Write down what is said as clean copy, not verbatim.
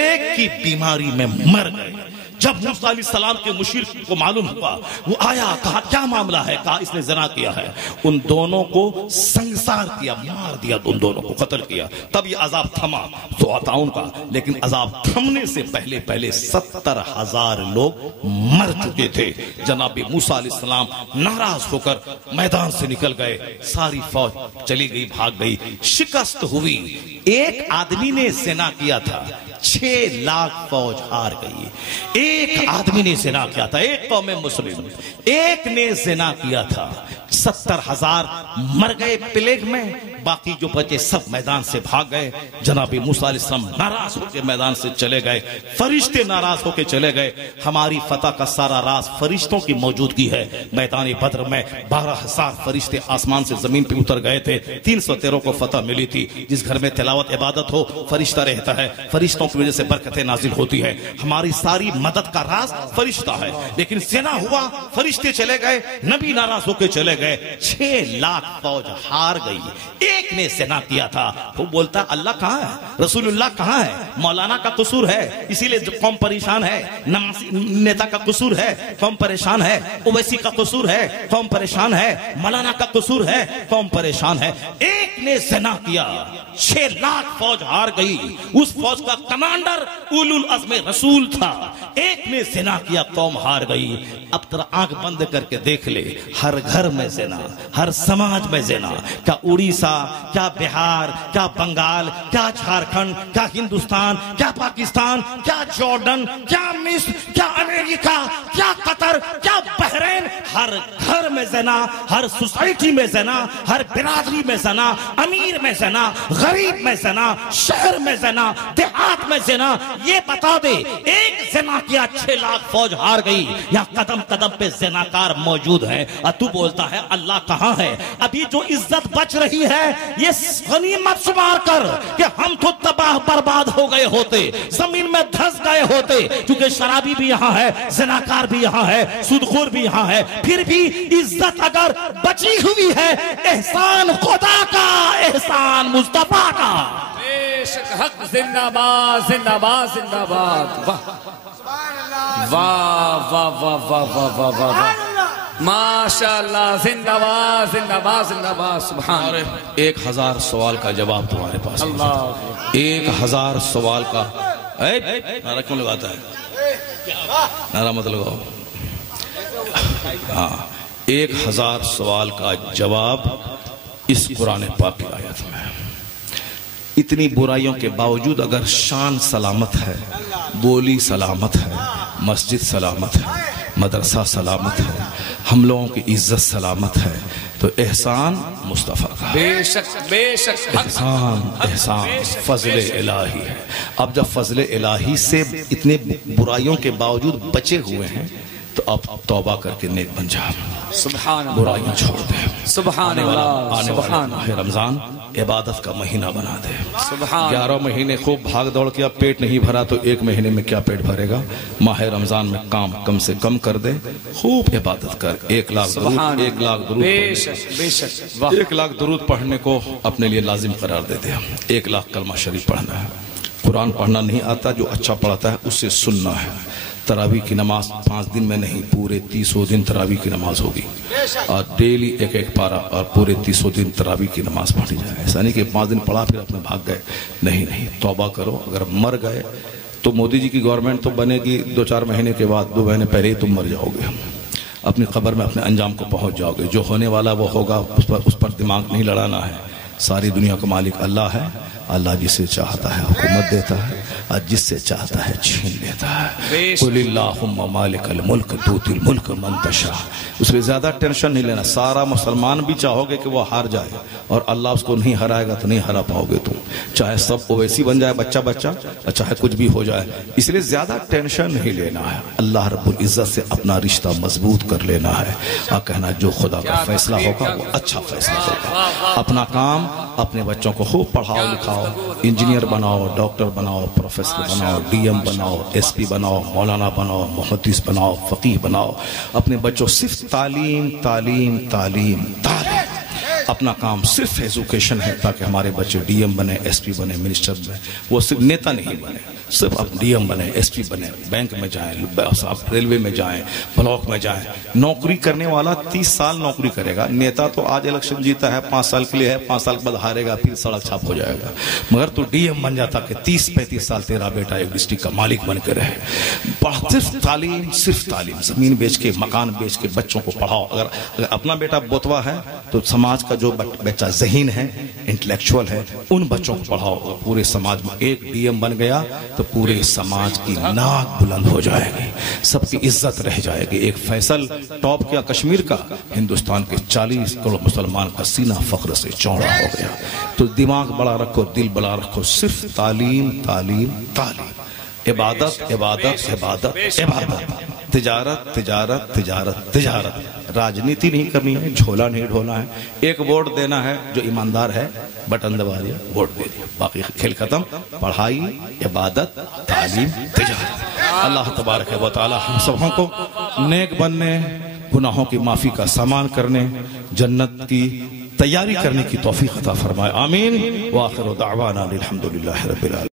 Plague کی بیماری میں مر گئے۔ جب موسیٰ علیہ السلام کے مشیر کو معلوم ہوا، وہ آیا، کہا کیا معاملہ ہے؟ کہا اس نے زنا کیا ہے۔ ان دونوں کو سنگسار کیا، مار دیا، ان دونوں کو قتل کیا۔ تب یہ عذاب تھما تو عطاؤن کا، لیکن عذاب تھمنے سے پہلے 70,000 لوگ مر چکے تھے۔ جناب موسیٰ علیہ السلام ناراض ہو کر میدان سے نکل گئے، ساری فوج چلی گئی، بھاگ گئی، شکست ہوئی۔ ایک آدمی نے زنا کیا تھا، 6 لاکھ فوج ہار گئی۔ ایک آدمی نے زنا کیا تھا، ایک قوم مسلم، ایک نے زنا کیا تھا، 70,000 مر گئے پلیگ میں، باقی جو بچے سب میدان سے بھاگ گئے۔ جناب موسیٰ علیہ السلام ناراض ہو کے میدان سے چلے گئے، فرشتے ناراض ہو کے چلے گئے۔ ہماری فتح کا سارا راز فرشتوں کی موجودگی ہے۔ میدان بدر میں 12,000 فرشتے آسمان سے زمین پہ اتر گئے تھے، 313 کو فتح ملی تھی۔ جس گھر میں تلاوت عبادت ہو فرشتہ رہتا ہے، فرشتوں کی وجہ سے برکتیں نازل ہوتی ہے۔ ہماری ساری مدد کا راز فرشتہ ہے۔ لیکن زنا ہوا، فرشتے چلے گئے، نبی ناراض ہو کے چلے گئے، 6 لاکھ فوج ہار گئی۔ ایک نے زنا کیا تھا، وہ بولتا اللہ کہاں ہے، رسول اللہ کہاں ہے؟ مولانا کا قصور ہے، اسی لیے قوم پریشان ہے، نمازی نیتا کا قصور ہے، قوم پریشان ہے، اویسی کا قصور ہے، قوم پریشان ہے، مولانا کا قصور ہے، قوم پریشان ہے۔ ایک نے زنا کیا، 6 لاکھ فوج ہار گئی۔ اس فوج کا کمانڈر اولو العزم رسول تھا۔ ایک نے زنا کیا، قوم ہار گئی۔ اب ترا آنکھ بند کر کے دیکھ لے، ہر گھر میں زنا، ہر سماج میں زنا، کیا اڑیسہ، کیا بہار، کیا بنگال، کیا جھارکھنڈ، کیا ہندوستان، کیا پاکستان، کیا جارڈن، کیا مصر، کیا امریکہ، کیا قطر، کیا بحرین، ہر گھر میں زنا، ہر سوسائٹی میں زنا، ہر برادری میں زنا، امیر میں زنا، غریب میں زنا، شہر میں زنا، دیہات میں زنا۔ یہ بتا دے، ایک زنا کیا 6 لاکھ فوج ہار گئی، یا قدم قدم پہ زناکار موجود ہیں، اور تو بولتا ہے اللہ کہاں ہے؟ ابھی جو عزت بچ رہی ہے یہ غنیمت شمار کر کہ ہم تو تباہ برباد ہو گئے ہوتے، زمین میں دھس گئے ہوتے، کیونکہ شرابی بھی یہاں ہے، زناکار بھی یہاں ہے، سودخور بھی یہاں ہے، پھر بھی عزت اگر بچی ہوئی ہے، احسان خدا کا، احسان مصطفیٰ کا۔ بے شک حق زندہ باد، زندہ باد، زندہ باد۔ واہ واہ واہ واہ واہ واہ واہ واہ، ماشاءاللہ، زندہ باد، زندہ باد، زندہ باد، سبحان اللہ۔ 1000 سوال کا جواب تمہارے پاس، اللہ 1000 سوال کا۔ نعرہ کیوں لگاتا ہے؟ نعرہ مت لگاؤ۔ ہاں، 1000 سوال کا جواب اس قرآن پاک کی آیت میں۔ اتنی برائیوں کے باوجود اگر شان سلامت ہے، بولی سلامت ہے، مسجد سلامت ہے، مدرسہ سلامت ہے، ہم لوگوں کی عزت سلامت ہے، تو احسان مصطفیٰ کا، بے شک بے شک، احسان فضل الہی ہے۔ اب جب فضل الہی سے اتنے برائیوں کے باوجود بچے ہوئے ہیں تو اب توبہ کر کے نیک بن جا، سبحان اللہ، برائیاں چھوڑ دے۔ سبحان اللہ، آنے والا ماہ رمضان عبادت کا مہینہ بنا دے۔ 11 مہینے خوب بھاگ دوڑ کیا، پیٹ نہیں بھرا تو 1 مہینے میں کیا پیٹ بھرے گا؟ ماہ رمضان میں کام کم سے کم کر دے، خوب عبادت کر۔ 1 لاکھ درود، 1 لاکھ درود، بے شک بے شک، 1 لاکھ درود پڑھنے کو اپنے لیے لازم قرار دے دے۔ 1 لاکھ کلمہ شریف پڑھنا ہے۔ قرآن پڑھنا نہیں آتا، جو اچھا پڑھتا ہے اسے سننا ہے۔ تراویح کی نماز 5 دن میں نہیں، پورے 300 دن تراویح کی نماز ہوگی، اور ڈیلی 1 پارہ، اور پورے 300 دن تراویح کی نماز پڑھی جائے۔ ایسا نہیں کہ 5 دن پڑھا پھر اپنے بھاگ گئے، نہیں، توبہ کرو۔ اگر مر گئے تو مودی جی کی گورنمنٹ تو بنے گی 2-4 مہینے کے بعد، 2 مہینے پہلے ہی تم مر جاؤ گے، اپنی قبر میں اپنے انجام کو پہنچ جاؤ گے۔ جو ہونے والا وہ ہوگا، اس پر دماغ نہیں لڑانا ہے۔ ساری دنیا کا مالک اللہ ہے، اللہ جسے چاہتا ہے حکومت دیتا ہے، اور جس سے چاہتا ہے چھین لیتا ہے۔ قل اللہم مالک الملک تؤتی الملک من تشاء۔ اس سے زیادہ ٹینشن نہیں لینا۔ سارا مسلمان بھی چاہو گے کہ وہ ہار جائے، اور اللہ اس کو نہیں ہرائے گا تو نہیں ہرا پاؤ گے تم، چاہے سب اویسی بن جائے بچہ، چاہے کچھ بھی ہو جائے۔ اس لیے زیادہ ٹینشن نہیں لینا ہے، اللہ رب العزت سے اپنا رشتہ مضبوط کر لینا ہے، اور کہنا جو خدا کا فیصلہ ہوگا وہ اچھا فیصلہ ہوگا۔ اپنا کام، اپنے بچوں کو خوب پڑھاؤ لکھاؤ، انجینئر بناؤ، ڈاکٹر بناؤ، پروفیسر بناؤ، ڈی ایم بناؤ، ایس پی بناؤ، مولانا بناؤ، محدث بناؤ، فقیہ بناؤ۔ اپنے بچوں صرف تعلیم تعلیم تعلیم تعلیم، اپنا کام صرف ایجوکیشن ہے تاکہ ہمارے بچے ڈی ایم بنے, ایس پی بنے, منسٹر بنے. وہ صرف نیتا نہیں بنے, صرف اب ڈی ایم بنے, ایس پی بنے, بینک میں جائیں, ریلوے میں جائیں, بلاک میں جائیں. نوکری کرنے والا 30 سال نوکری کرے گا. نیتا تو آج الیکشن جیتا ہے 5 سال کے لیے ہے, 5 سال کے بعد ہارے گا, پھر سڑک چھاپ ہو جائے گا. مگر تو ڈی ایم بن جاتا کہ 30-35 سال تیرا بیٹا ایک ڈسٹرکٹ کا مالک بن کے رہے. صرف تعلیم, صرف تعلیم. زمین بیچ کے, مکان بیچ کے بچوں کو پڑھاؤ. اگر اپنا بیٹا بوتوا ہے تو سماج کا جو بچہ ذہین ہے, انٹلیکچوئل ہے, ان بچوں کو پڑھاؤ. پورے سماج میں ایک ڈی ایم بن گیا تو پورے سماج کی ناک بلند ہو جائے گی, سب کی عزت رہ جائے گی. ایک فیصل ٹاپ کیا کشمیر کا, ہندوستان کے 40 کروڑ مسلمان کا سینہ فخر سے چوڑا ہو گیا. تو دماغ بڑا رکھو, دل بڑا رکھو, صرف تعلیم تعلیم تعلیم. عبادت عبادت عبادت عبادت. تجارت تجارت تجارت تجارت. راجنیتی نہیں کرنی ہے, جھولا نہیں ڈھونا ہے. ایک ووٹ دینا ہے, جو ایماندار ہے بٹن دبا دیا, ووٹ دے دیا, باقی کھیل ختم. پڑھائی, عبادت, تعلیم, تجارت. اللہ تبارک و تعالی ہم سبوں کو نیک بننے, گناہوں کی معافی کا سامان کرنے, جنت کی تیاری کرنے کی توفیق عطا فرمائے. آمین. وآخر دعوانا الحمدللہ رب العالمین.